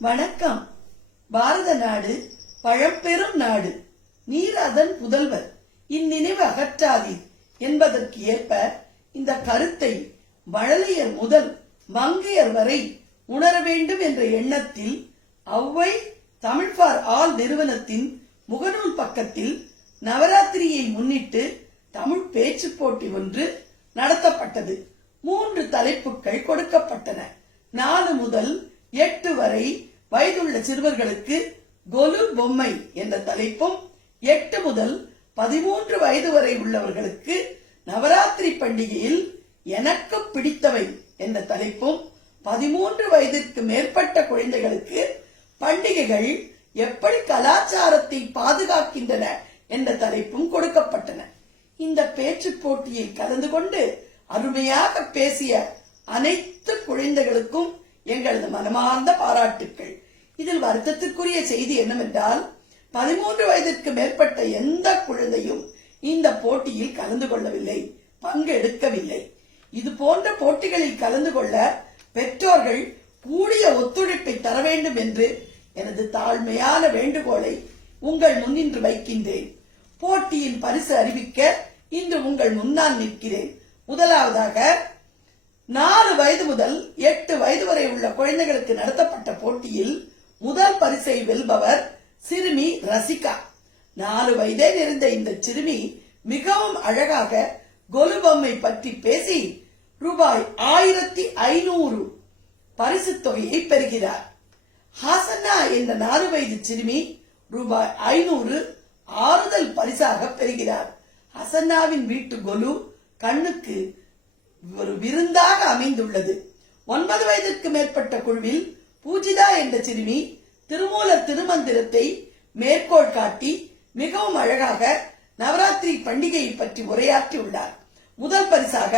வணக்கம். பாரத நாடு பழம்பெரும் நாடு. நீர் அதன் புதல்வர், இந்நினைவு அகற்றாதீர் என்பதற்கு ஏற்ப இந்த கருத்தை மழலையர் முதல் மங்கையர் வரை உணர வேண்டும் என்ற எண்ணத்தில் ஔவை தமிழ் ஃபார் ஆல் நிறுவனத்தின் முகநூல் பக்கத்தில் நவராத்திரியை முன்னிட்டு தமிழ் பேச்சு போட்டி ஒன்று நடத்தப்பட்டது. 3 தலைப்புகள் கொடுக்கப்பட்டன. 4 முதல் 8 வரை வயதுள்ள சிறுவர்களுக்கு கொலு பொம்மை என்ற தலைப்பும், 8 முதல் 13 வயது வரை உள்ளவர்களுக்கு நவராத்திரி பண்டிகையில் எனக்கு பிடித்தவை என்ற தலைப்பும், 13 வயதிற்கு மேற்பட்ட குழந்தைகளுக்கு பண்டிகைகள் எப்படி கலாச்சாரத்தை பாதுகாக்கின்றன என்ற தலைப்பும் கொடுக்கப்பட்டன. இந்த பேச்சு போட்டியில் கலந்து கொண்டு அருமையாக பேசிய அனைத்து குழந்தைகளுக்கும் எங்களது மனமார்ந்த பாராட்டுக்கள். இதில் வருத்தத்திற்குரிய செய்தி என்னவென்றால், 13 வயதிற்கு மேற்பட்ட எந்த குழந்தையும் இந்த போட்டியில் கலந்து கொள்ளவில்லை, பங்கெடுக்கவில்லை. இது போன்ற போட்டிகளில் கலந்து கொள்ள பெற்றோர்கள் கூடிய ஒத்துழைப்பை தர வேண்டும் என்று எனது தாழ்மையான வேண்டுகோளை உங்கள் முன்னின்று வைக்கின்றேன். போட்டியின் பரிசு அறிவிக்க இன்று உங்கள் முன்னால் நிற்கிறேன். முதலாவதாக 4 வயது முதல் 8 வயது வரை உள்ள குழந்தைகளுக்கு நடத்தப்பட்ட போட்டியில் முதல் பரிசை வெல்பவர் சிறுமி ரசிகா. 4 வயதே நிறைந்த இந்த சிறுமி மிகவும் அழகாக கொலு பொம்மை பற்றி பேசி ரூபாய் 1500 பரிசு தொகையை பெறுகிறார். ஹாசனா என்ற 4 வயது சிறுமி ரூபாய் 500 ஆறுதல் பரிசாக பெறுகிறார். ஹசன்னாவின் வீட்டு கொலு கண்ணுக்கு ஒரு விருந்தாக அமைந்துள்ளது. 9 வயதிற்கு மேற்பட்ட குழுவில் பூஜிதா என்ற சிறுமி திருமூலர் திருமந்திரத்தை மேற்கோள் காட்டி மிகவும் அழகாக நவராத்திரி பண்டிகையை பற்றி உரையாற்றி உள்ளார். முதல் பரிசாக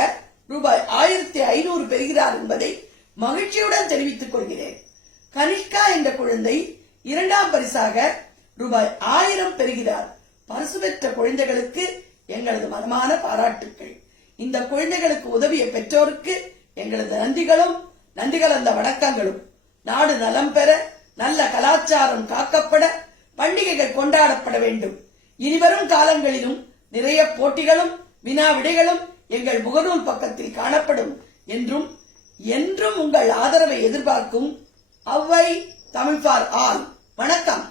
ரூபாய் 1500 பெறுகிறார் என்பதை மகிழ்ச்சியுடன் தெரிவித்துக் கொள்கிறேன். கனிஷ்கா என்ற குழந்தை 2ஆம் பரிசாக ரூபாய் 1000 பெறுகிறார். பரிசு பெற்ற குழந்தைகளுக்கு எங்களது மனமான பாராட்டுக்கள். இந்த குழந்தைகளுக்கு உதவிய பெற்றோருக்கு எங்களது நன்றி கலந்த வணக்கங்களும். நாடு நலம் பெற, நல்ல கலாச்சாரம் காக்கப்பட, பண்டிகைகள் கொண்டாடப்பட வேண்டும். இனிவரும் காலங்களிலும் நிறைய போட்டிகளும் வினா விடைகளும் எங்கள் முகநூல் பக்கத்தில் காணப்படும் என்றும் உங்கள் ஆதரவை எதிர்பார்க்கும் ஔவை தமிழ் ஃபார் ஆல். வணக்கம்.